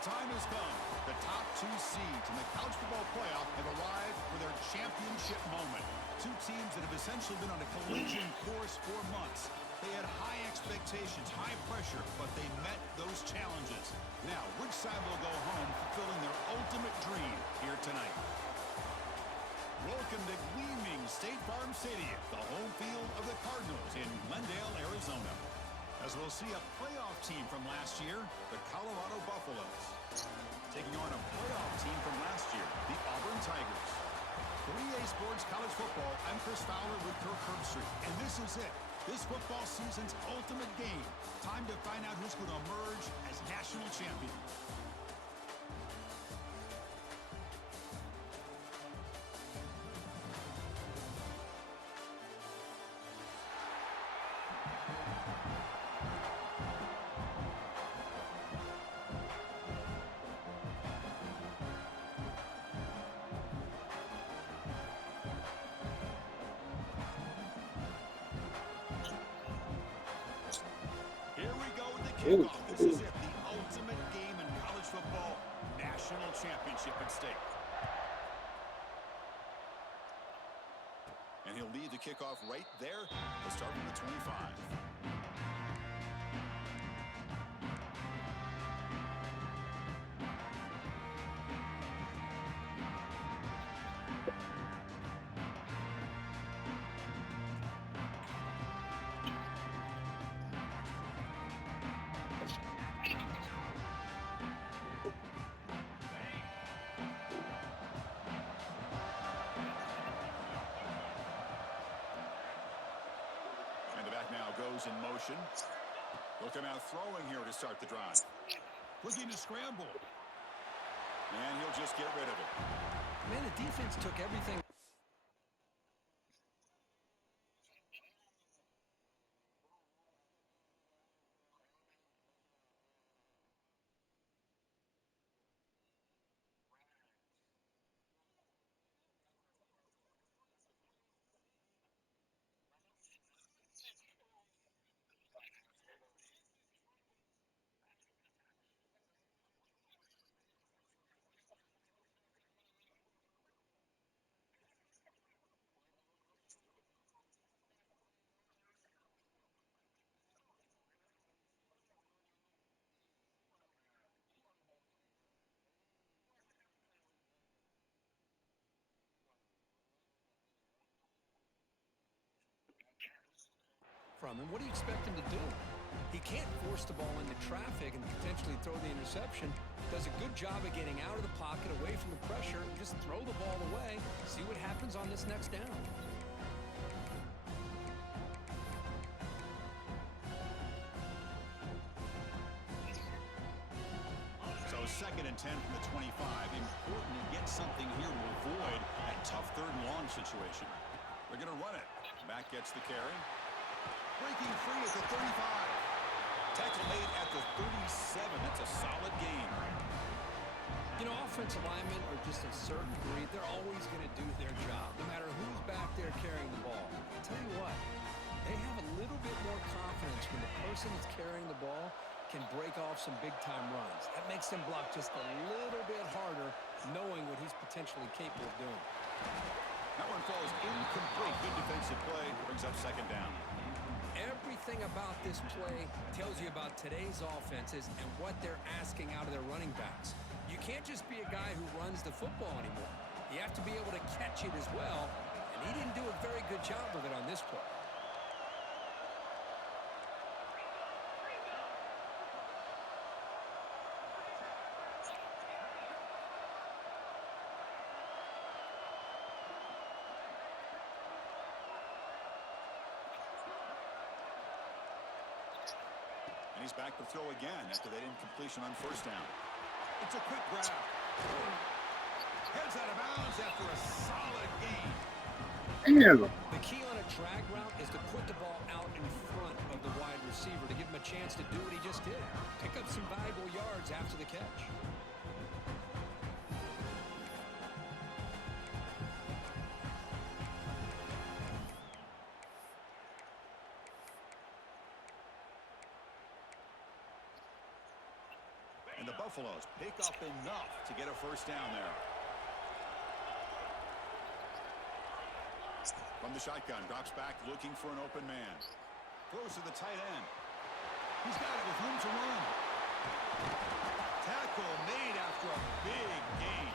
time has come. The top two seeds in the college football playoff have arrived for their championship moment. Two teams that have essentially been on a collision course for months. They had high expectations, high pressure, but they met those challenges. Now, which side will go home fulfilling their ultimate dream here tonight? Welcome to gleaming State Farm Stadium, the home field of the Cardinals in Glendale, Arizona. As we'll see a playoff team from last year, the Colorado Buffaloes, taking on a playoff team from last year, the Auburn Tigers. For EA Sports College Football, I'm Chris Fowler with Kirk Herbstreit, and this is it. This football season's ultimate game. Time to find out who's going to emerge as national champion. Kickoff. This is it, the ultimate game in college football, national championship at stake. And he'll lead the kickoff right there. He'll start from the 25. Now goes in motion. Look him out throwing here to start the drive. Looking to scramble. And he'll just get rid of it. Man, the defense took everything. From him. What do you expect him to do? He can't force the ball into traffic and potentially throw the interception. Does a good job of getting out of the pocket, away from the pressure, and just throw the ball away. See what happens on this next down. So 2nd and 10 from the 25. Important to get something here to avoid that tough 3rd and long situation. They're going to run it. Back gets the carry. Breaking free at the 35. Tackle made at the 37. That's a solid gain. You know, offensive linemen are just a certain breed. They're always going to do their job, no matter who's back there carrying the ball. I'll tell you what, they have a little bit more confidence when the person that's carrying the ball can break off some big-time runs. That makes them block just a little bit harder, knowing what he's potentially capable of doing. That one falls incomplete. Good defensive play. Brings up 2nd down. Everything about this play tells you about today's offenses and what they're asking out of their running backs. You can't just be a guy who runs the football anymore. You have to be able to catch it as well, and he didn't do a very good job of it on this play. And he's back to throw again after that incompletion on 1st down. It's a quick grab. Heads out of bounds after a solid gain. The key on a drag route is to put the ball out in front of the wide receiver to give him a chance to do what he just did. Pick up some valuable yards after the catch. the Buffaloes pick up enough to get a first down there. From the shotgun, drops back looking for an open man. Throws to the tight end. He's got it with room to run. Tackle made after a big gain.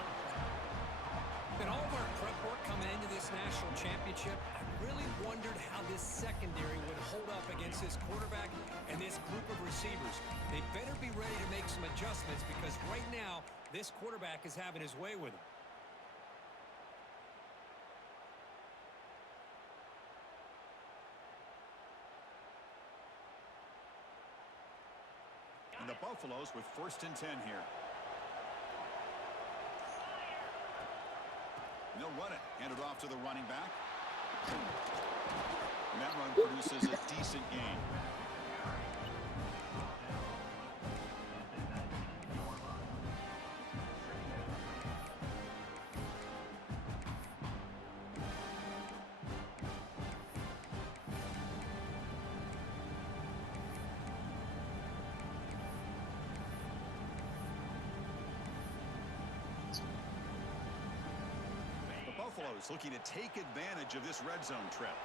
In all of our prep work coming into this national championship, I really wondered how this secondary would hold up against this quarterback and this group of receivers. They better be ready to make some adjustments because right now, this quarterback is having his way with them. And the Buffaloes with 1st and 10 here. And they'll run it. Hand it off to the running back. And that run produces a decent gain. Buffaloes looking to take advantage of this red zone trip.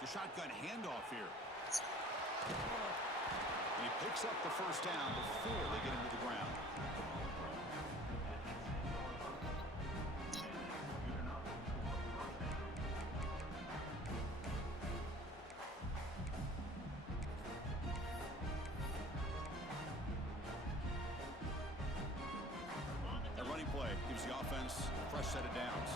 The shotgun handoff here. And he picks up the first down before they get him to the ground. Play gives the offense a fresh set of downs.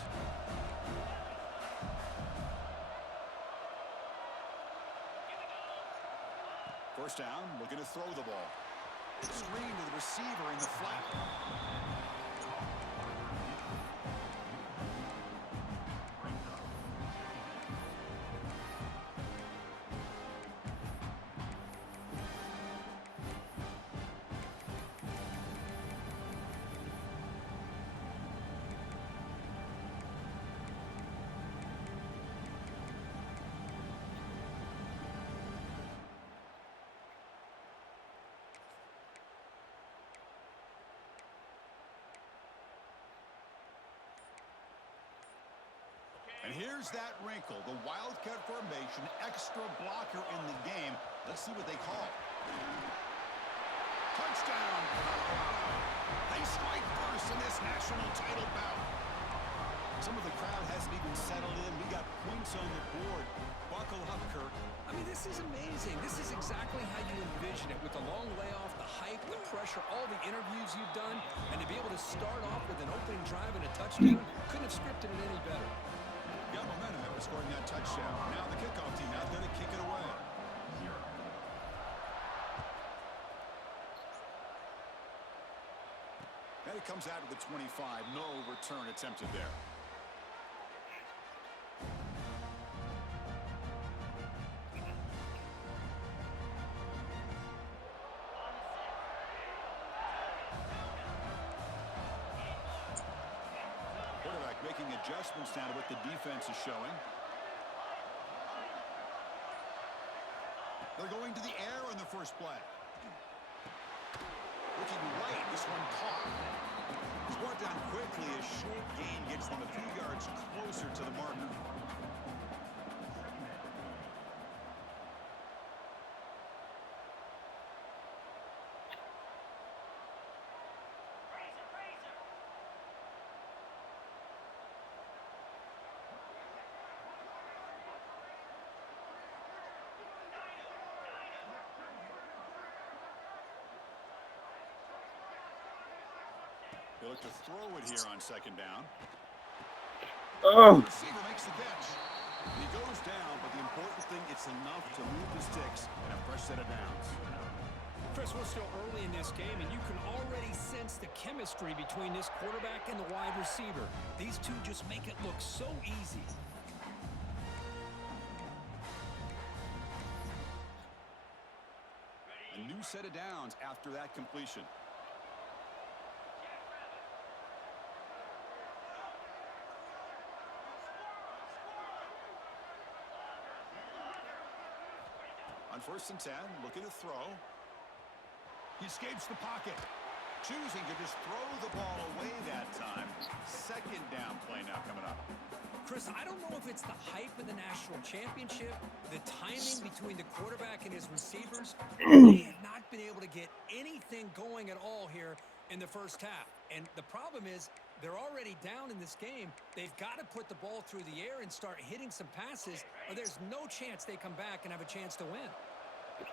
First down, looking to throw the ball. Screen to the receiver in the flat. And here's that wrinkle, the wildcat formation, extra blocker in the game. Let's see what they call. Touchdown, Colorado. They strike first in this national title bout. Some of the crowd hasn't even settled in. We got points on the board. Buckle up, Kirk. I mean, this is amazing. This is exactly how you envision it, with the long layoff, the hype, the pressure, all the interviews you've done, and to be able to start off with an opening drive and a touchdown, couldn't have scripted it any better. Got momentum after scoring that touchdown. Now the kickoff team out there to kick it away. And it comes out of the 25. No return attempted there. Making adjustments now to what the defense is showing. They're going to the air on the first play. Looking right, this one caught. He's brought down quickly. A short gain gets them a few yards closer to the marker. They look to throw it here on second down. Oh. The receiver makes the catch. He goes down, but the important thing, it's enough to move the sticks and a fresh set of downs. Chris, we're still early in this game, and you can already sense the chemistry between this quarterback and the wide receiver. These two just make it look so easy. A new set of downs after that completion. first and 10, looking to throw. He escapes the pocket. Choosing to just throw the ball away that time. Second down play now coming up. Chris, I don't know if it's the hype of the national championship, the timing between the quarterback and his receivers. They have not been able to get anything going at all here in the first half. And the problem is they're already down in this game. They've got to put the ball through the air and start hitting some passes, or there's no chance they come back and have a chance to win.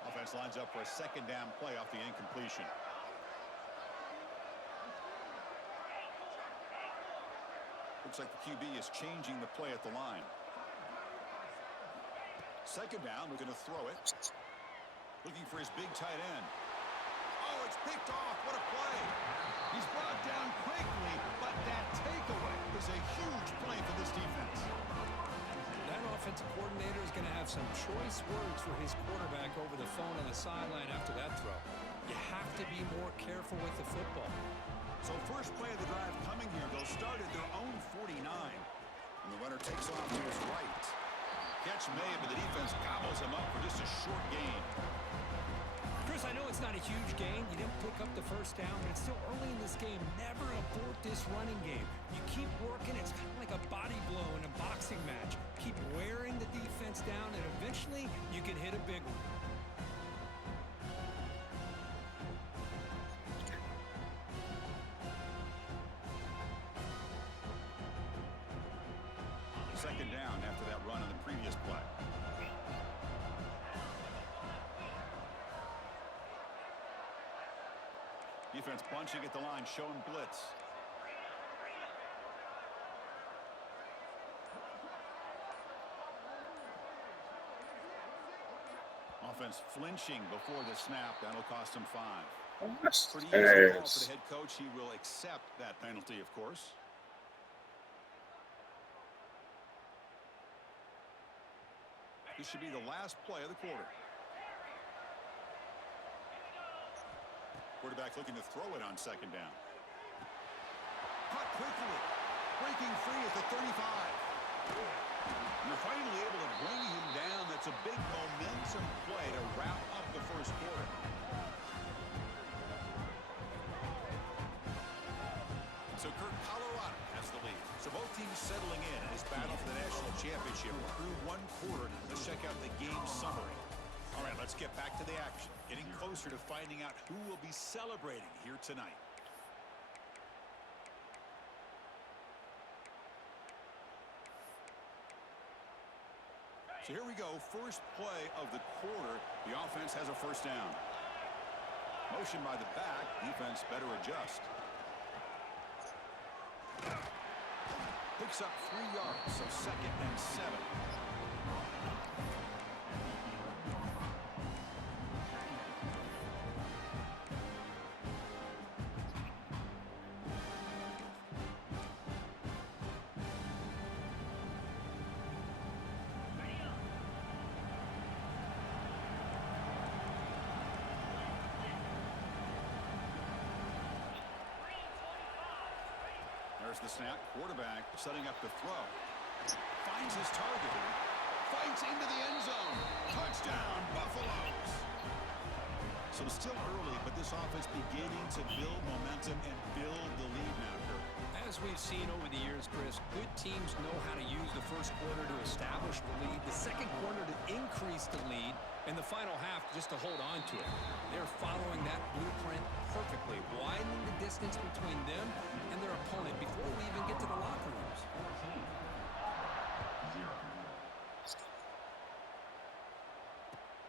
Offense lines up for a second down play off the incompletion. Looks like the QB is changing the play at the line. Second down, looking to throw it. Looking for his big tight end. Oh, it's picked off. What a play. He's brought down quickly, but that takeaway is a huge play for this defense. That offensive coordinator is going to have some choice words for his quarterback over the phone on the sideline after that throw. You have to be more careful with the football. So first play of the drive coming here. They'll start at their own 49. And the runner takes off to his right. Catch made, but the defense gobbles him up for just a short gain. Chris, I know it's not a huge gain. You didn't pick up the first down, but it's still early in this game. Never abort this running game. You keep working. It's kind of like a body blow in a boxing match. Keep wearing the defense down, and eventually you can hit a big one. Second down after that run on the previous play. Defense bunching at the line, showing blitz. Offense flinching before the snap. That'll cost him 5. Pretty easy call for the head coach. He will accept that penalty, of course. This should be the last play of the quarter. Quarterback looking to throw it on second down. Caught quickly. Breaking free at the 35. You're finally able to bring him down. That's a big momentum play to wrap up the first quarter. So Colorado has the lead. So both teams settling in this battle for the national championship. Through one quarter, let's check out the game summary. All right, let's get back to the action. Getting closer to finding out who will be celebrating here tonight. So here we go. First play of the quarter. The offense has a first down. Motion by the back. Defense better adjust. Picks up 3 yards, so second and 7. There's the snap. Quarterback setting up the throw. Finds his target. Fights into the end zone. Touchdown, Buffaloes. So still early, but this offense beginning to build momentum and build the lead now, Kirk. As we've seen over the years, Chris, good teams know how to use the first quarter to establish the lead, the second quarter to increase the lead, and the final half just to hold on to it. They're following that blueprint perfectly, widening the distance between them and their opponent before we even get to the locker rooms.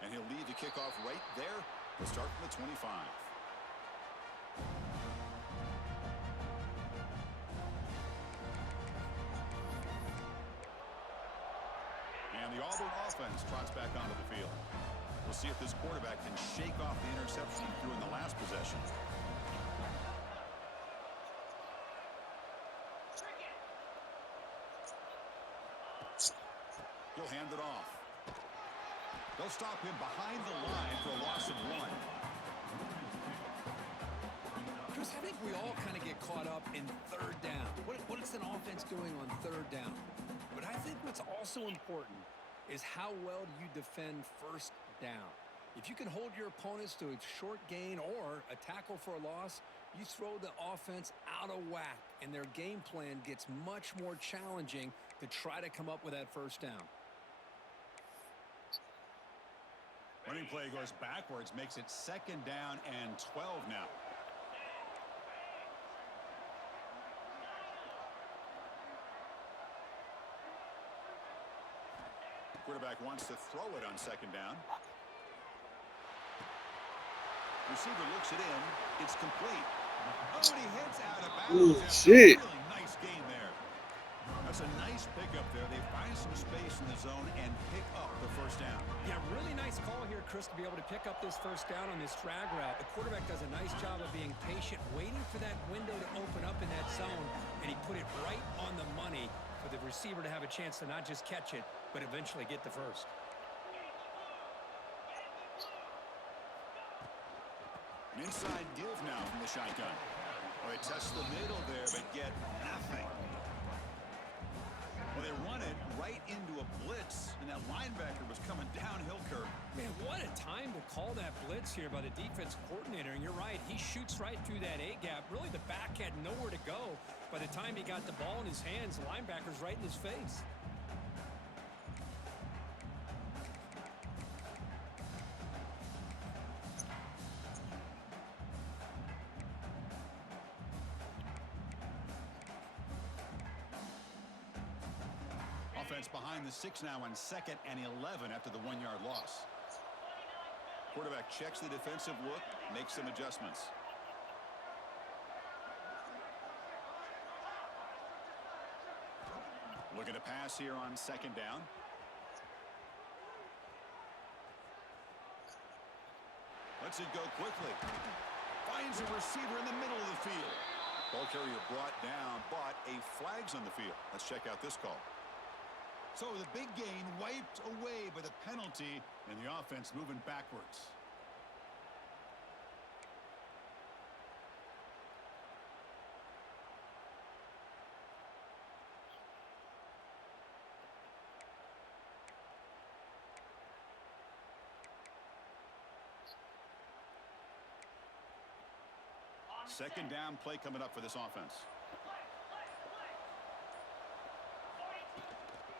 And he'll lead the kickoff right there. We'll start from the 25. And the Auburn offense trots back onto the field. We'll see if this quarterback can shake off the interception he threw in the last possession. He'll hand it off. They'll stop him behind the line for a loss of 1. Chris, I think we all kind of get caught up in third down. What is an offense doing on third down? But I think what's also important is how well do you defend first down. If you can hold your opponents to a short gain or a tackle for a loss, you throw the offense out of whack, and their game plan gets much more challenging to try to come up with that first down. Running play goes backwards, makes it 2nd down and 12 now. Quarterback wants to throw it on 2nd down. Receiver looks it in. It's complete. Oh, and he heads out of bounds. Oh, shit. Really nice game there. That's a nice pickup there. They find some space in the zone and pick up the first down. Yeah, really nice call here, Chris, to be able to pick up this first down on this drag route. The quarterback does a nice job of being patient, waiting for that window to open up in that zone, and he put it right on the money for the receiver to have a chance to not just catch it, but eventually get the first. An inside give now from the shotgun. Well, they test the middle there, but get nothing. Well, they run it right into a blitz, and that linebacker was coming downhill curve. Man, what a time to call that blitz here by the defense coordinator. And you're right, he shoots right through that A-gap. Really, the back had nowhere to go. By the time he got the ball in his hands, the linebacker's right in his face. Offense behind the 6 now on 2nd and 11 after the 1-yard loss. Quarterback checks the defensive look, makes some adjustments. Looking to pass here on 2nd down. Lets it go quickly. Finds a receiver in the middle of the field. Ball carrier brought down, but a flag's on the field. Let's check out this call. So the big gain wiped away by the penalty, and the offense moving backwards. Second down play coming up for this offense.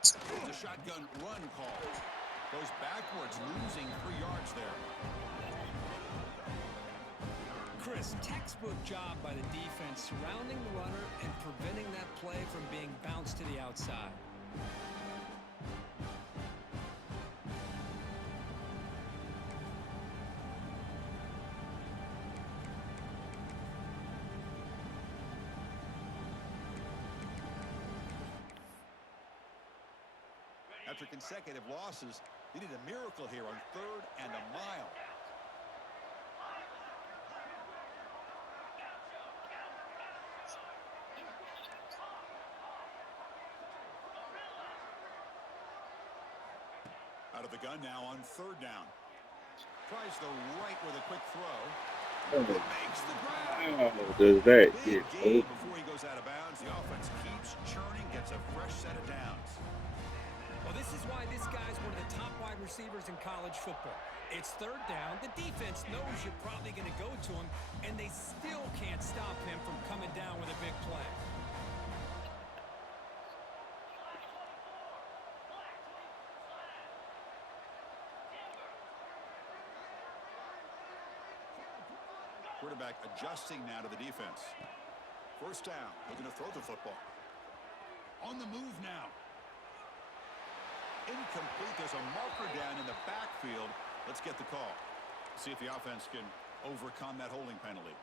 It's a shotgun run call. Goes backwards, losing 3 yards there. Chris, textbook job by the defense surrounding the runner and preventing that play from being bounced to the outside. After consecutive losses, they need a miracle here on 3rd and a mile. Out of the gun now on 3rd down. Tries the right with a quick throw. Makes the grab. Oh, does that Big get gain before he goes out of bounds. The offense keeps churning, gets a fresh set of downs. Well, this is why this guy's one of the top wide receivers in college football. It's 3rd down. The defense knows you're probably going to go to him, and they still can't stop him from coming down with a big play. Quarterback adjusting now to the defense. 1st down, looking to throw the football. On the move now. Incomplete. There's a marker down in the backfield. Let's get the call. See if the offense can overcome that holding penalty.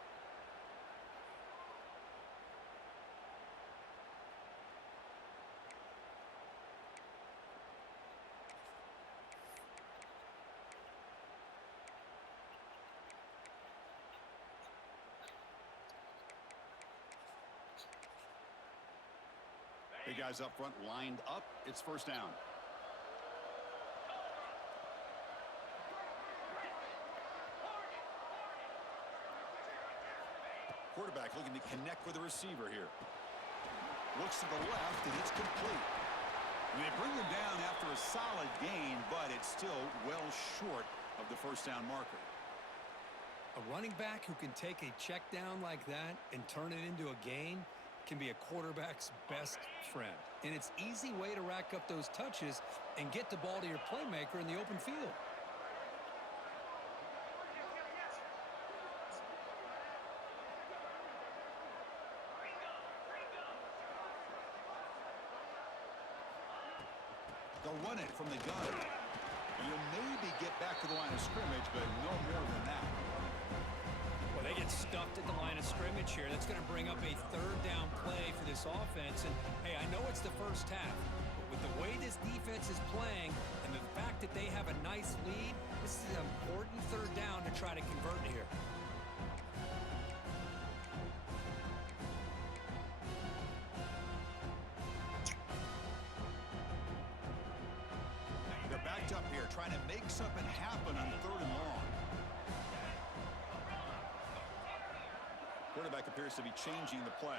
Big guys up front lined up. It's 1st down. Quarterback looking to connect with the receiver here. Looks to the left, and it's complete. And they bring him down after a solid gain, but it's still well short of the first down marker. A running back who can take a check down like that and turn it into a gain can be a quarterback's best friend. And it's an easy way to rack up those touches and get the ball to your playmaker in the open field. They'll run it from the gun. You'll maybe get back to the line of scrimmage, but no more than that. Well, they get stuffed at the line of scrimmage here. That's going to bring up a third down play for this offense. And, hey, I know it's the first half, but with the way this defense is playing and the fact that they have a nice lead, this is an important third down to try to convert here. They're backed up here, trying to make something happen on third and long. Quarterback appears to be changing the play.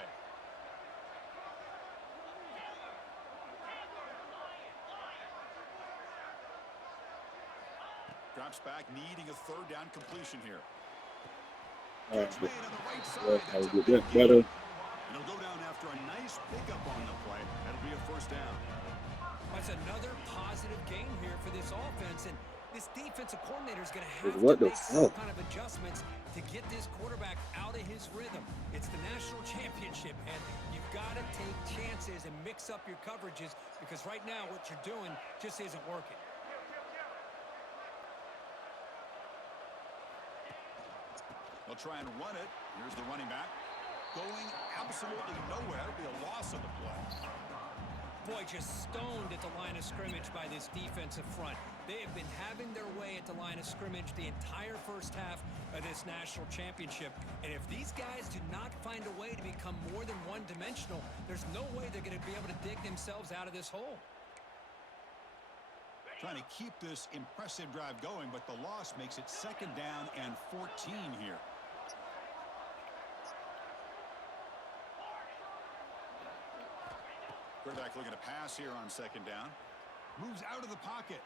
Drops back, needing a third down completion here. Catch made on the right side. That's a big gain. It'll go down after a nice pickup on the play. That'll be a first down. That's another positive gain here for this offense, and this defensive coordinator is going to have to make some kind of adjustments to get this quarterback out of his rhythm. It's the national championship, and you've got to take chances and mix up your coverages because right now what you're doing just isn't working. They'll try and run it. Here's the running back. Going absolutely nowhere. It'll be a loss of the play. Boy, just stoned at the line of scrimmage by this defensive front. They have been having their way at the line of scrimmage the entire first half of this national championship. And if these guys do not find a way to become more than one-dimensional, there's no way they're going to be able to dig themselves out of this hole. Trying to keep this impressive drive going, but the loss makes it second down and 14 here. Quarterback looking to pass here on second down. Moves out of the pocket.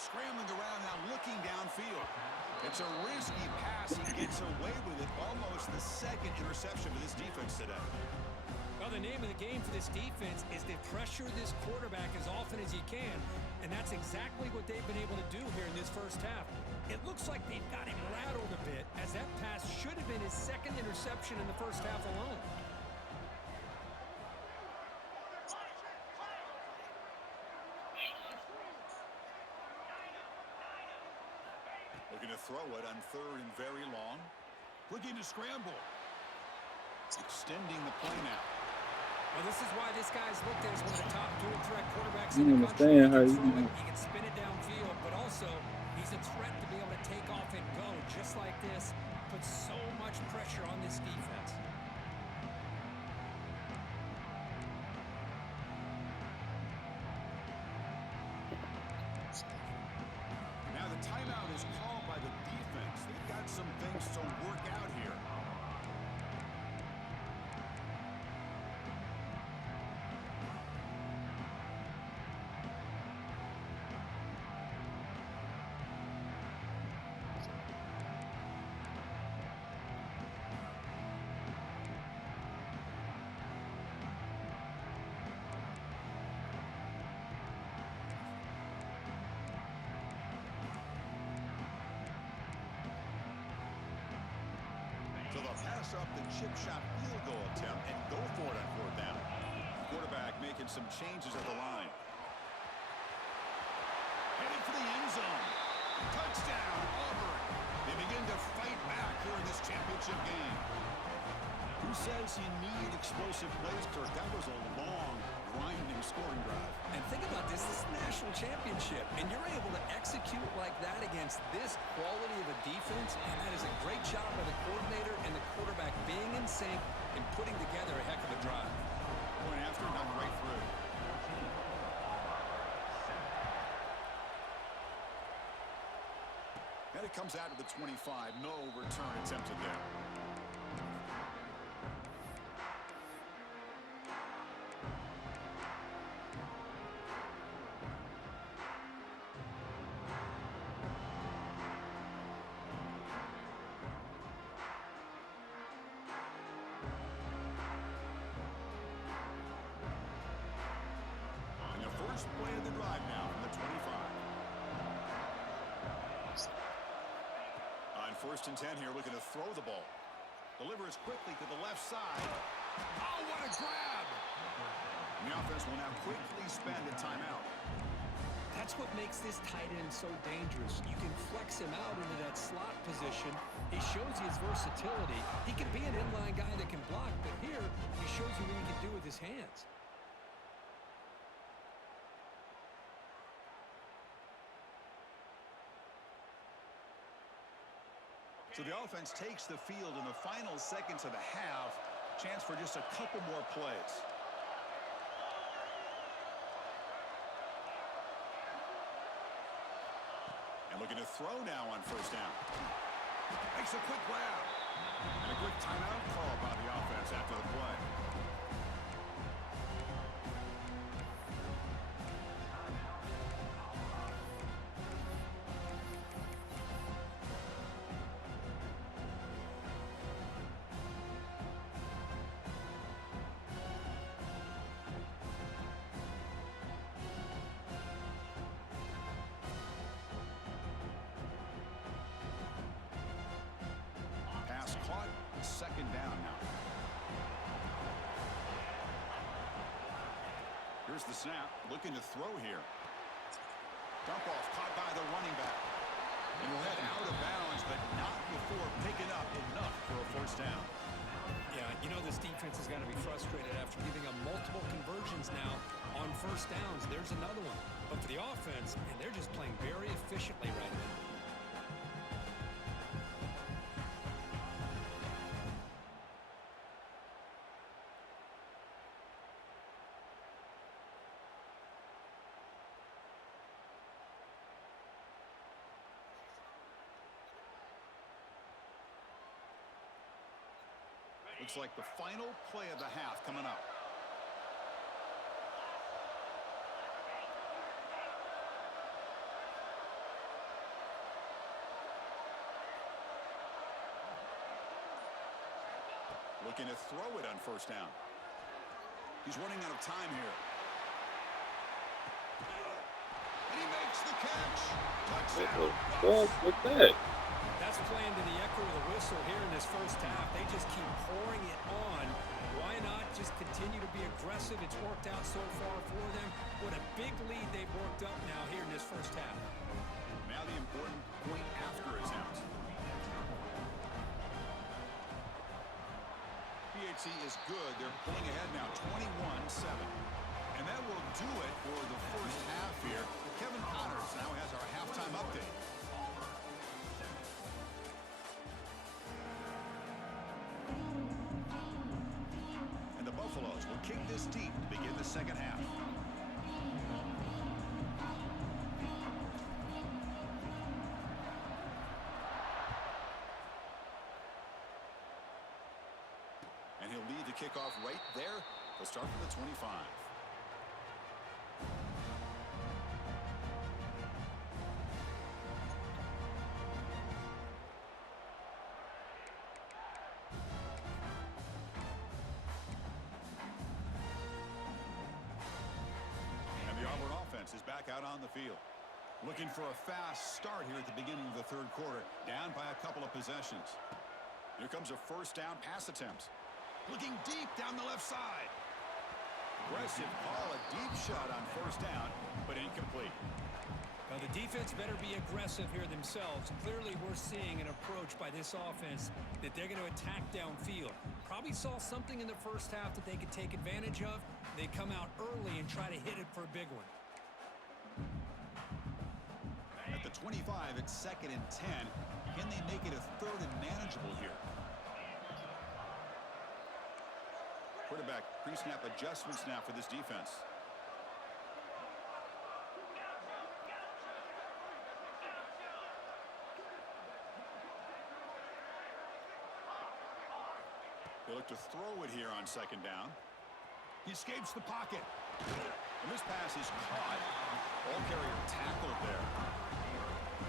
Scrambling around now, looking downfield. It's a risky pass. He gets away with it. Almost the second interception for this defense today. Well, the name of the game for this defense is to pressure this quarterback as often as you can, and that's exactly what they've been able to do here in this first half. It looks like they've got him rattled a bit, as that pass should have been his second interception in the first half alone. Looking to throw it on third and very long. Looking to scramble. Extending the play now. Well, this is why this guy's looked at as one of the top dual-threat quarterbacks You in the country. understand how He can spin it downfield, but also he's a threat to be able to take off and go just like this. Puts so much pressure on this defense. Now the timeout is called by the defense. They've got some things to work out here. So they'll pass up the chip shot field goal attempt and go for it on fourth down. Quarterback making some changes at the line. Heading for the end zone. Touchdown, Auburn. They begin to fight back here in this championship game. Who says you need explosive plays, Kirk? That was a long, grinding scoring drive. And think about this is a national championship, and you're able to execute like that against this quality of a defense, and that is a great job by the coordinator and the quarterback being in sync and putting together a heck of a drive. Going after it, right through. And it comes out of the 25. No return attempted there. First play of the drive now from the 25. On 1st and 10 here, looking to throw the ball. Delivers quickly to the left side. Oh, what a grab! And the offense will now quickly spend a timeout. That's what makes this tight end so dangerous. You can flex him out into that slot position. He shows you his versatility. He can be an inline guy that can block, but here he shows you what he can do with his hands. So the offense takes the field in the final seconds of the half. Chance for just a couple more plays. And looking to throw now on 1st down. Makes a quick grab. And a quick timeout call by the offense after the play. Caught, 2nd down now. Here's the snap, looking to throw here. Dump off, caught by the running back. And he'll head out of bounds, but not before picking up enough for a 1st down. Yeah, you know this defense is going to be frustrated after giving up multiple conversions now on 1st downs. There's another one. But for the offense, and they're just playing very efficiently right now. Looks like the final play of the half coming up. Looking to throw it on 1st down. He's running out of time here. And he makes the catch. Touchdown. What's that? That's playing to the echo of the whistle here in this 1st half. They just keep pouring it on. Why not just continue to be aggressive? It's worked out so far for them. What a big lead they've worked up now here in this 1st half. Now the important point after attempt. PHC is good. They're pulling ahead now 21-7. And that will do it for the 1st half here. Kevin Connors now has our halftime update. And the Buffaloes will kick this deep to begin the 2nd half. And he'll lead the kickoff right there. They'll start from the 25. And the Auburn offense is back out on the field. Looking for a fast start here at the beginning of the 3rd quarter. Down by a couple of possessions. Here comes a 1st down pass attempt. Looking deep down the left side. Aggressive call, a deep shot on 1st down, but incomplete. Now the defense better be aggressive here themselves. Clearly we're seeing an approach by this offense that they're going to attack downfield. Probably saw something in the 1st half that they could take advantage of. They come out early and try to hit it for a big one. At the 25, it's 2nd and 10. Can they make it a 3rd and manageable here? Quarterback pre-snap adjustments now for this defense. They look to throw it here on 2nd down. He escapes the pocket. And this pass is caught. Ball carrier tackled there.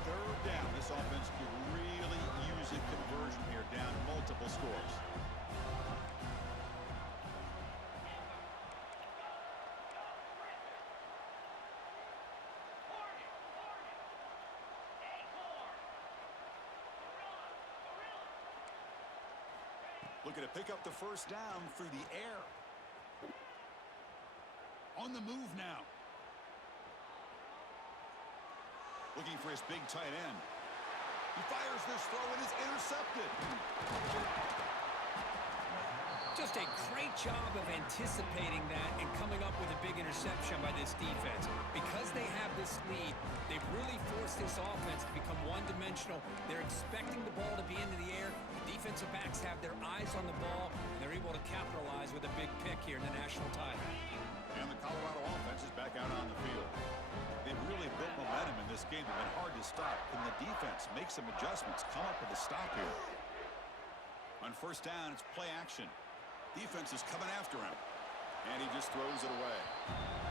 3rd down. This offense could really use a conversion here, down multiple scores. Looking to pick up the first down through the air. On the move now. Looking for his big tight end. He fires this throw and is intercepted. Just a great job of anticipating that and coming up with a big interception by this defense. Because they have this lead, they've really forced this offense to become one-dimensional. They're expecting the ball to be into the air. The defensive backs have their eyes on the ball, and they're able to capitalize with a big pick here in the national title. And the Colorado offense is back out on the field. They've really built momentum in this game. It's been hard to stop. Can the defense make some adjustments, come up with a stop here? On first down, it's play action. Defense is coming after him. And he just throws it away.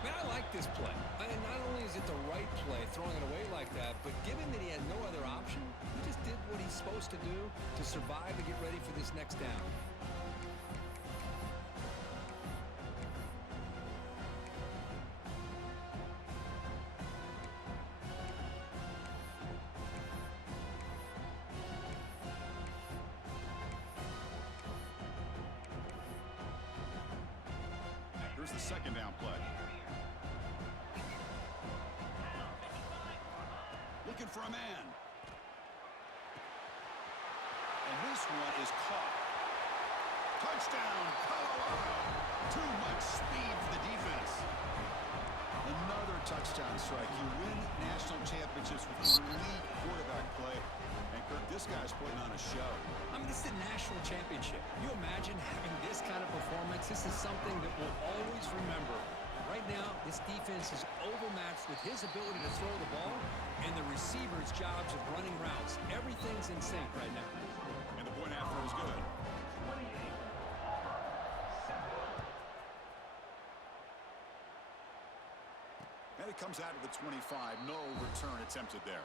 Man, I like this play. Not only is it the right play, throwing it away like that, but given that he had no other option, he just did what he's supposed to do to survive and get ready for this next down. Here's the second down play. Looking for a man. And this one is caught. Touchdown, Colorado. Too much speed for the defense. Another touchdown strike. You win national championships with elite quarterback play. And Kirk, this guy's putting on a show. I mean, this is a national championship. You imagine having this kind of performance? This is something that we'll always remember. Right now, this defense is overmatched with his ability to throw the ball and the receivers' jobs of running routes. Everything's in sync right now. And the point after is good. And it comes out of the 25. No return attempted there.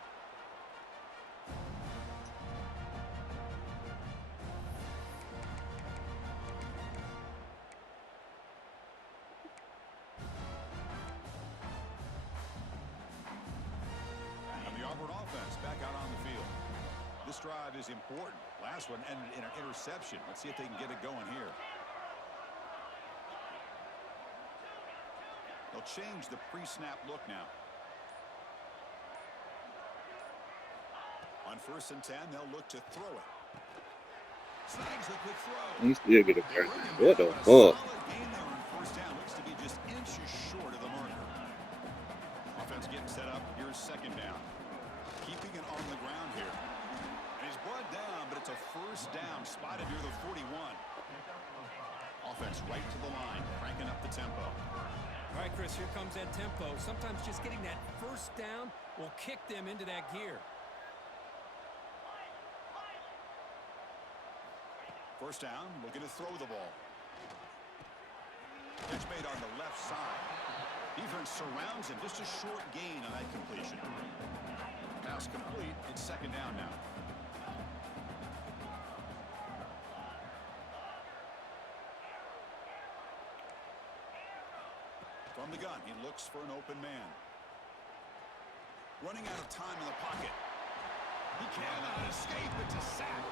Auburn offense back out on the field. This drive is important. Last one ended in an interception. Let's see if they can get it going here. They'll change the pre-snap look now. On 1st and 10, they'll look to throw it. Snags a quick throw. You still get a first. What the fuck? Solid game there on 1st down. Looks to be just inches short of the marker. Offense getting set up. Here's 2nd down. Keeping it on the ground here. And he's brought down, but it's a 1st down spotted near the 41. Offense right to the line, cranking up the tempo. All right, Chris, here comes that tempo. Sometimes just getting that 1st down will kick them into that gear. 1st down, looking to throw the ball. Catch made on the left side. Defense surrounds him. Just a short gain on that completion. Pass complete. It's 2nd down now. From the gun, he looks for an open man. Running out of time in the pocket. He cannot escape. It's a sack.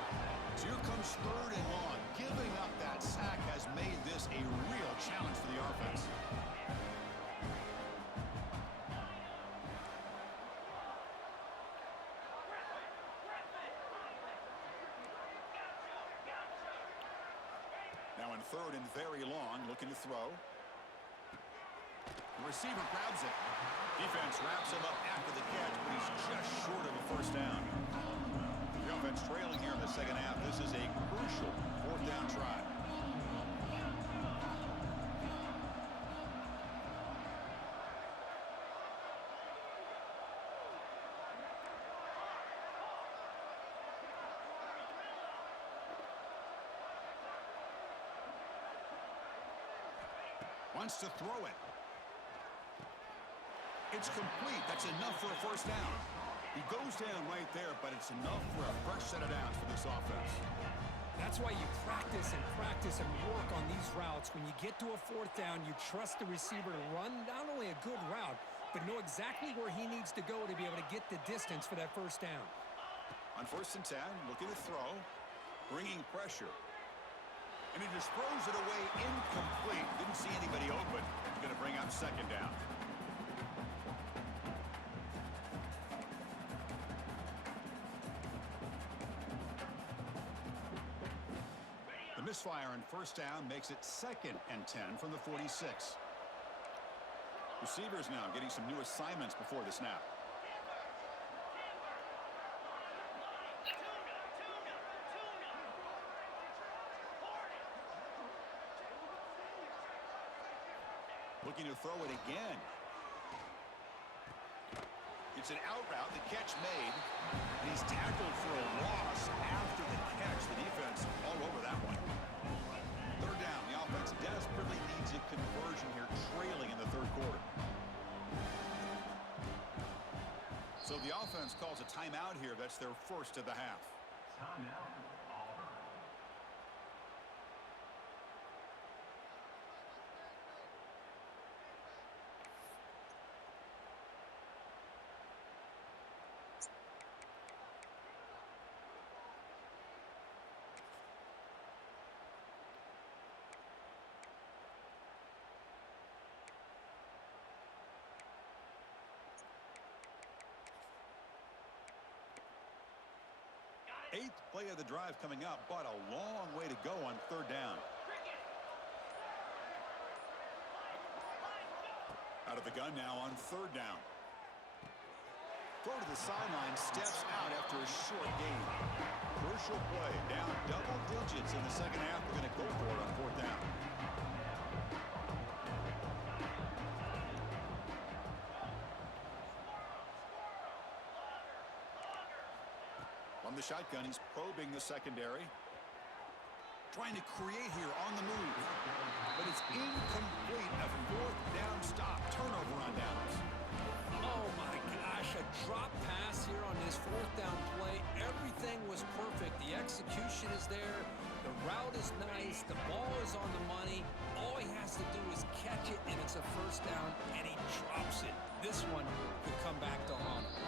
So here comes 3rd and long. Giving up that sack has made this a real challenge for the offense. Now in 3rd and very long, looking to throw. The receiver grabs it. Defense wraps him up after the catch, but he's just short of a 1st down. The offense trailing here in the 2nd half. This is a crucial 4th down try. Wants to throw it. It's complete. That's enough for a 1st down. He goes down right there, but it's enough for a fresh set of downs for this offense. That's why you practice and work on these routes. When you get to a 4th down, you trust the receiver to run not only a good route, but know exactly where he needs to go to be able to get the distance for that 1st down. On 1st and 10, looking to throw, bringing pressure. And he just throws it away incomplete. Didn't see anybody open. It's going to bring up second down. The misfire on first down makes it 2nd and 10 from the 46. Receivers now getting some new assignments before the snap. Looking to throw it again. It's an out route. The catch made. And he's tackled for a loss after the catch. The defense all over that one. Third down. The offense desperately needs a conversion here, trailing in the third quarter. So the offense calls a timeout here. That's their first of the half. Timeout, Auburn. 8th play of the drive coming up, but a long way to go on third down. Out of the gun now on third down. Throw to the sideline, steps out after a short gain. Crucial play, down double digits in the second half. We're going to go for it on fourth down. On the shotgun, he's probing the secondary. Trying to create here on the move. But it's incomplete. A fourth down stop. Turnover on downs. Oh, my gosh. A drop pass here on this fourth down play. Everything was perfect. The execution is there. The route is nice. The ball is on the money. All he has to do is catch it, and it's a first down, and he drops it. This one could come back to haunt him.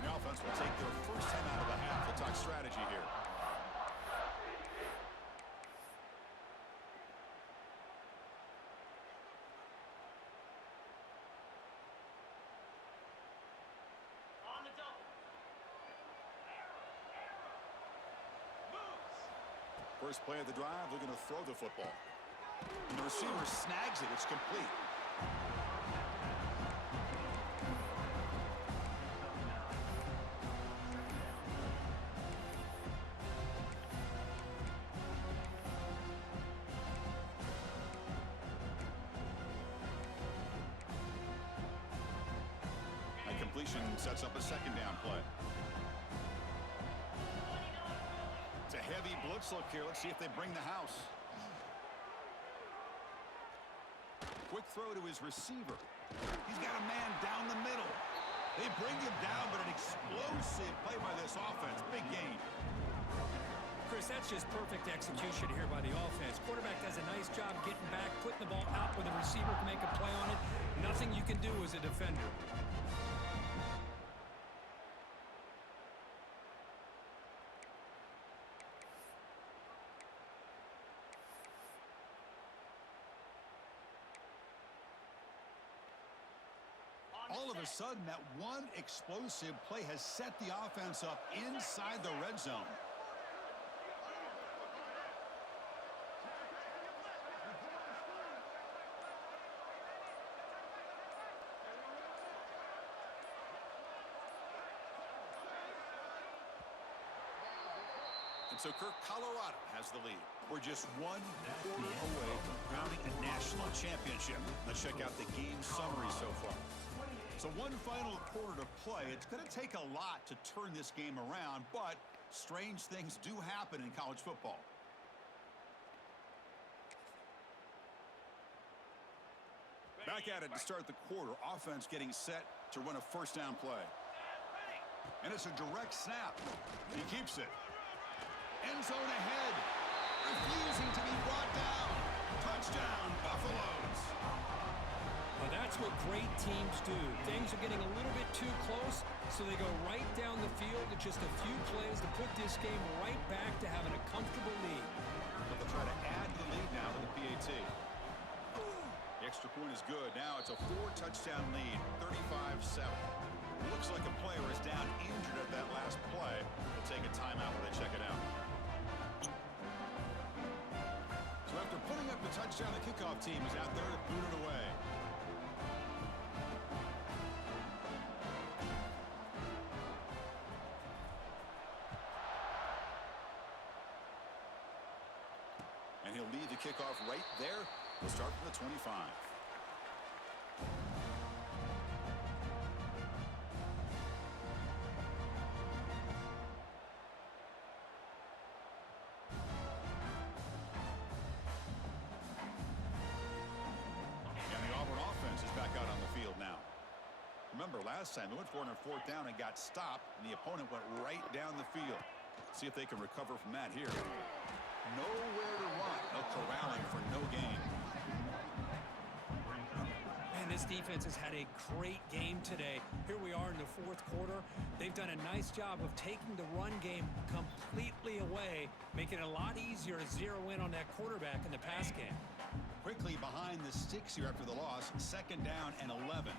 The offense will take their first 10 out of the half. We'll talk strategy here. On the double. Moves. First play of the drive, looking to throw the football. And the receiver snags it. It's complete. That completion sets up a second down play. It's a heavy blitz look here. Let's see if they bring the house. Quick throw to his receiver. He's got a man down the middle. They bring him down, but an explosive play by this offense. Big gain. Chris, that's just perfect execution here by the offense. Quarterback does a nice job getting back, putting the ball out where the receiver can make a play on it. Nothing you can do as a defender. All of a sudden, that one explosive play has set the offense up inside the red zone. And so Colorado has the lead. We're just one quarter away from crowning a national championship. Let's check out the game summary so far. So one final quarter to play. It's going to take a lot to turn this game around, but strange things do happen in college football. Back at it to start the quarter. Offense getting set to run a first down play. And it's a direct snap. He keeps it. End zone ahead. Refusing to be brought down. Touchdown, Buffaloes. Well, that's what great teams do. Things are getting a little bit too close, so they go right down the field with just a few plays to put this game right back to having a comfortable lead. But they'll try to add to the PAT. The extra point is good. Now it's a 4-touchdown lead, 35-7. Looks like a player is down injured at that last play. We'll take a timeout while they check it out. So after putting up the touchdown, the kickoff team is out there to boot it away. And he'll lead the kickoff right there. We'll start from the 25. And the Auburn offense is back out on the field now. Remember, last time they went for it on 4th down and got stopped, and the opponent went right down the field. See if they can recover from that here. Nowhere to run. No corralling for no gain. Man, this defense has had a great game today. Here we are in the 4th quarter. They've done a nice job of taking the run game completely away, making it a lot easier to zero in on that quarterback in the pass game. Quickly behind the sticks here after the loss. 2nd down and 11.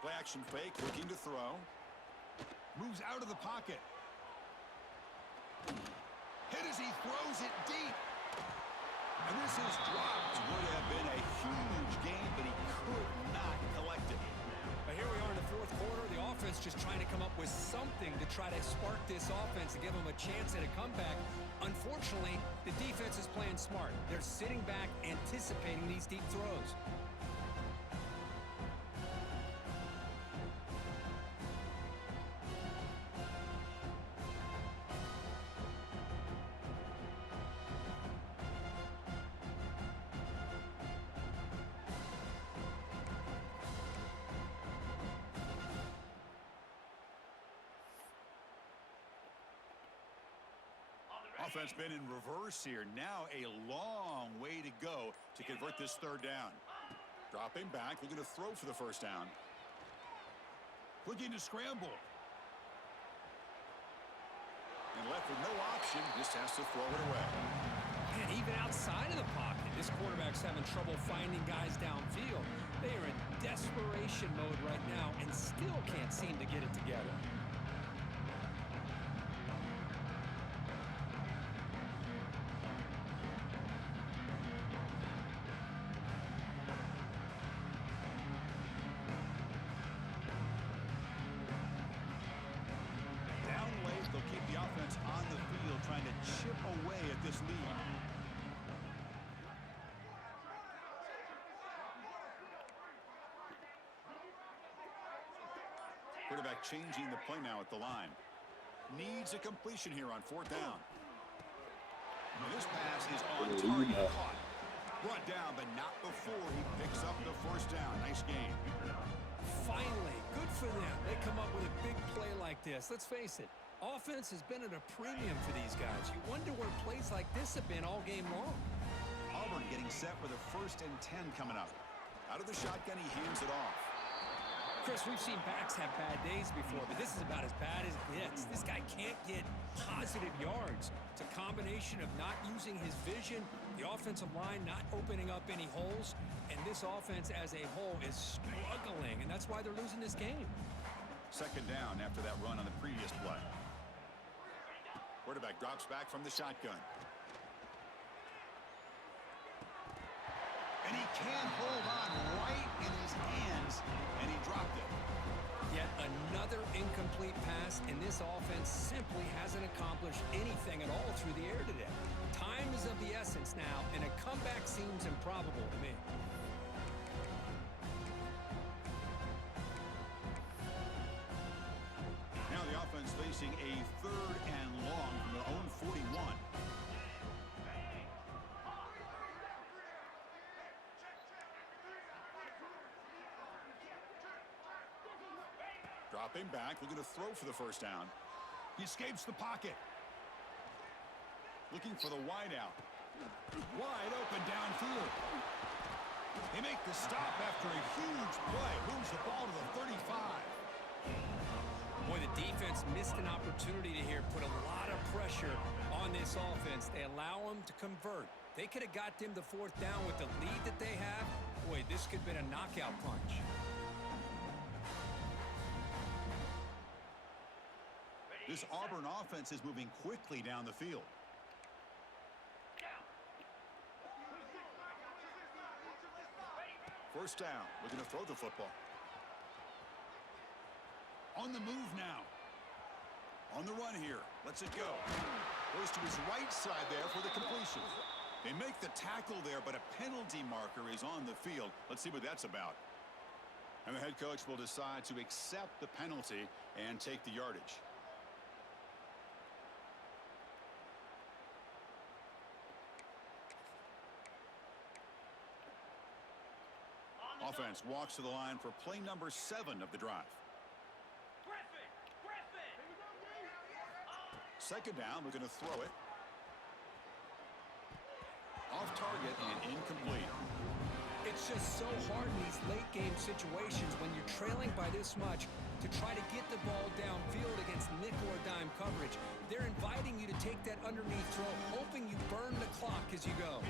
Play action fake, looking to throw. Moves out of the pocket. Hit as he throws it deep. And this is dropped. Would have been a huge game, but he could not collect it. But here we are in the 4th quarter. The offense just trying to come up with something to try to spark this offense and give them a chance at a comeback. Unfortunately, the defense is playing smart. They're sitting back, anticipating these deep throws. Offense been in reverse here. Now a long way to go to convert this 3rd down. Dropping back, looking to throw for the 1st down. Looking to scramble. And left with no option, just has to throw it away. And even outside of the pocket, this quarterback's having trouble finding guys downfield. They are in desperation mode right now and still can't seem to get it together. On the field trying to chip away at this lead. Quarterback changing the play now at the line. Needs a completion here on 4th down. Now this pass is on target, caught. Brought down, but not before he picks up the 1st down. Nice game. Finally, good for them. They come up with a big play like this. Let's face it. Offense has been at a premium for these guys. You wonder where plays like this have been all game long. Auburn getting set with a 1st and 10 coming up. Out of the shotgun, he hands it off. Chris, we've seen backs have bad days before, but this is about as bad as it gets. This guy can't get positive yards. It's a combination of not using his vision, the offensive line not opening up any holes, and this offense as a whole is struggling, and that's why they're losing this game. 2nd down after that run on the previous play. Quarterback drops back from the shotgun. And he can't hold on right in his hands, and he dropped it. Yet another incomplete pass, and this offense simply hasn't accomplished anything at all through the air today. Time is of the essence now, and a comeback seems improbable to me. Now the offense facing a 3rd and long from their own 41. Dropping back, looking to throw for the 1st down. He escapes the pocket. Looking for the wideout. Wide open downfield. They make the stop after a huge play. Moves the ball to the 35. Boy, the defense missed an opportunity to here put a lot of pressure on this offense. They allow them to convert. They could have got them to fourth down with the lead that they have. Boy, this could have been a knockout punch. This Auburn offense is moving quickly down the field. First down, looking to throw the football. On the move now. On the run here. Lets it go. Goes to his right side there for the completion. They make the tackle there, but a penalty marker is on the field. Let's see what that's about. And the head coach will decide to accept the penalty and take the yardage. Offense walks to the line for play number 7 of the drive. Second down, we're going to throw it. Off target and incomplete. It's just so hard in these late game situations when you're trailing by this much to try to get the ball downfield against nickel or dime coverage. They're inviting you to take that underneath throw, hoping you burn the clock as you go.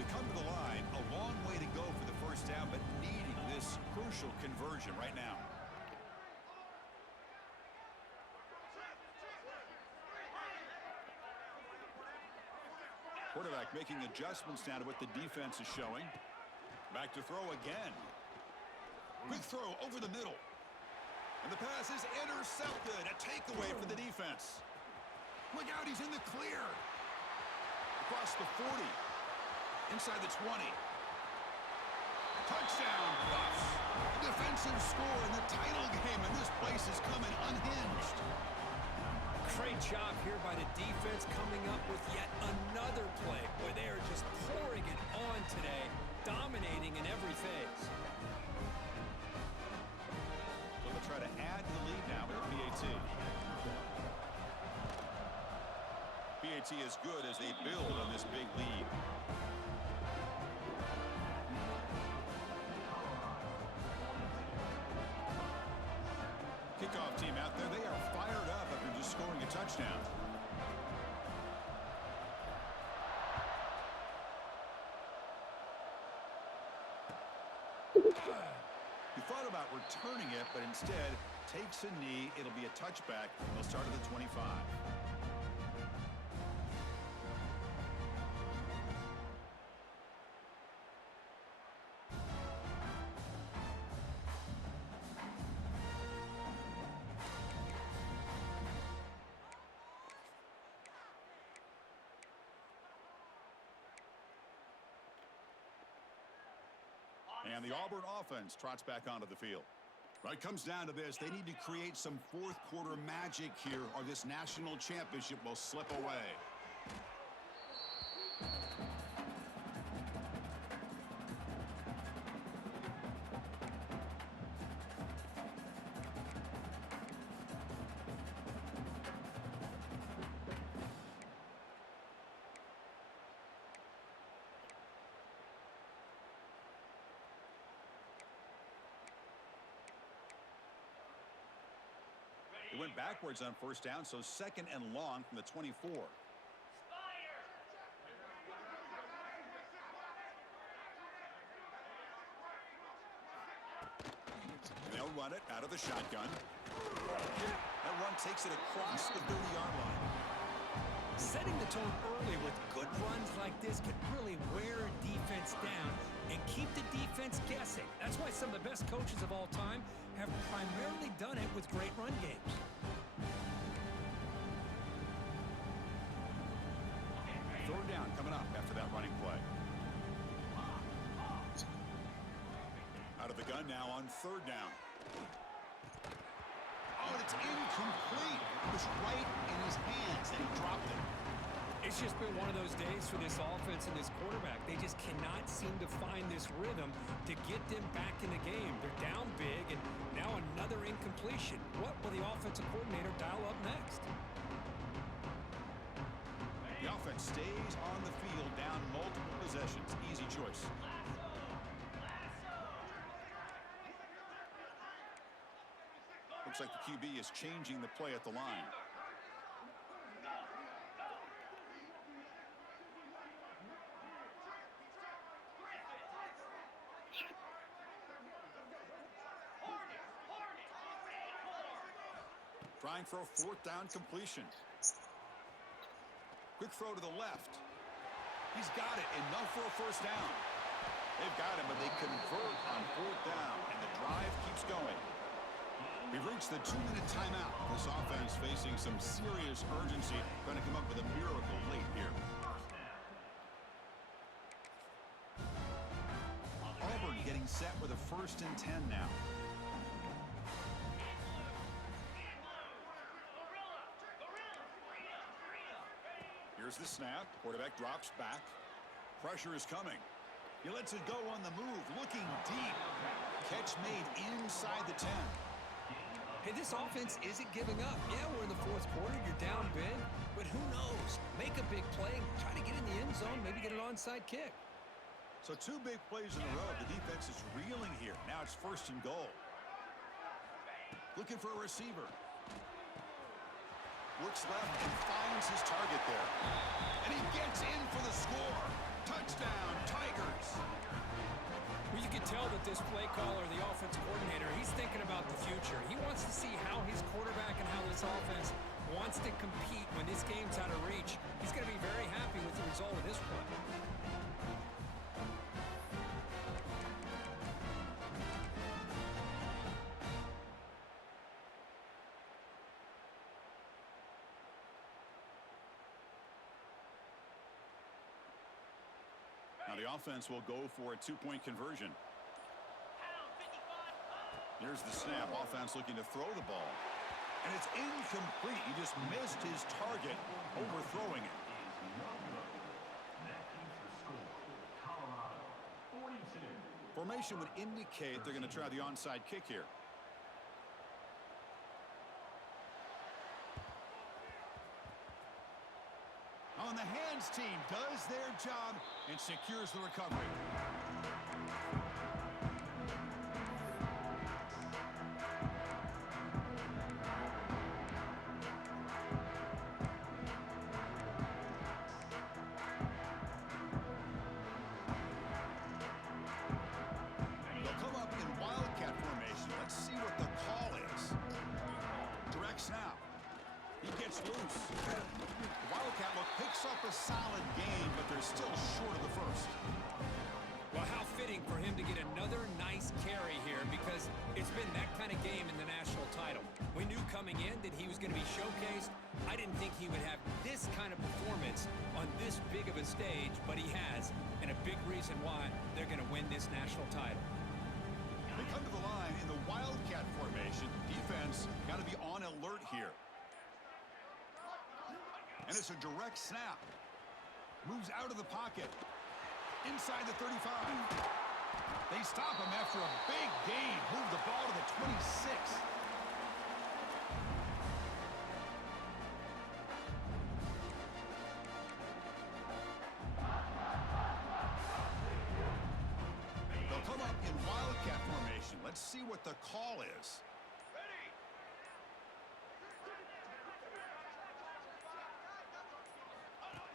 They come to the line, a long way to go for the first down, but needing this crucial conversion right now. Quarterback making adjustments now to what the defense is showing. Back to throw again. Quick throw over the middle. And the pass is intercepted. A takeaway for the defense. Look out, he's in the clear. Across the 40. Inside the 20. Touchdown, Buffs. A defensive score in the title game, and this place is coming unhinged. Great job here by the defense coming up with yet another play where they are just pouring it on today, dominating in every phase. So they'll try to add to the lead now with PAT. PAT is good as they build on this big lead. Kickoff team out there, they are fired up after just scoring a touchdown. He thought about returning it, but instead takes a knee. It'll be a touchback. They'll start at the 25. And the Auburn offense trots back onto the field. It comes down to this. They need to create some fourth quarter magic here, or this national championship will slip away. They went backwards on first down, so second and long from the 24. They'll run it out of the shotgun. That run takes it across the 30-yard line. Setting the tone early with good runs like this can really wear a defense down and keep the defense guessing. That's why some of the best coaches of all time have primarily done it with great run games. Third down coming up after that running play. Out of the gun now on third down. Oh, and it's incomplete. It was right in his hands, and he dropped it. It's just been one of those days for this offense and this quarterback. They just cannot seem to find this rhythm to get them back in the game. They're down big, and now another incompletion. What will the offensive coordinator dial up next? The offense stays on the field, down multiple possessions. Easy choice. Looks like the QB is changing the play at the line. Trying for a 4th down completion. Quick throw to the left. He's got it. Enough for a 1st down. They've got him, but they convert on 4th down, and the drive keeps going. We've reached the 2-minute timeout. This offense facing some serious urgency, trying to come up with a miracle late here. Auburn getting set with a 1st and 10 now. Here's the snap. Quarterback drops back. Pressure is coming. He lets it go on the move, looking deep. Catch made inside the 10. Hey, this offense isn't giving up. Yeah, we're in the 4th quarter. You're down big. But who knows? Make a big play. Try to get in the end zone. Maybe get an onside kick. So 2 big plays in a row. The defense is reeling here. Now it's 1st and goal. Looking for a receiver. Looks left and finds his target there. And he gets in for the score. Touchdown, Tigers. Well, you can tell that this play caller, the offensive coordinator, he's thinking about the future. He wants to see how his quarterback and how this offense wants to compete when this game's out of reach. He's going to be very happy with the result of this play. Now the offense will go for a 2-point conversion. Here's the snap. Offense looking to throw the ball. And it's incomplete. He just missed his target, overthrowing it. Formation would indicate they're going to try the onside kick here. On the hands team does their job and secures the recovery. They'll come up in wildcat formation. Let's see what the call is. Direct snap. He gets loose. The Wildcat look picks up a solid game, but they're still short of the 1st. Well, how fitting for him to get another nice carry here, because it's been that kind of game in the national title. We knew coming in that he was going to be showcased. I didn't think he would have this kind of performance on this big of a stage, but he has, and a big reason why they're going to win this national title. They come to the line in the Wildcat formation. Defense got to be on alert here. And it's a direct snap. Moves out of the pocket. Inside the 35. They stop him after a big gain. Move the ball to the 26. They'll come up in Wildcat formation. Let's see what the call is.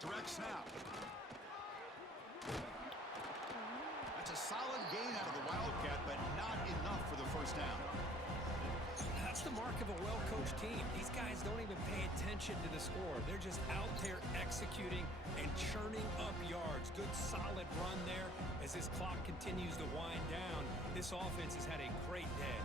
Direct snap. That's a solid gain out of the Wildcat, but not enough for the 1st down. That's the mark of a well-coached team. These guys don't even pay attention to the score. They're just out there executing and churning up yards. Good, solid run there as this clock continues to wind down. This offense has had a great day.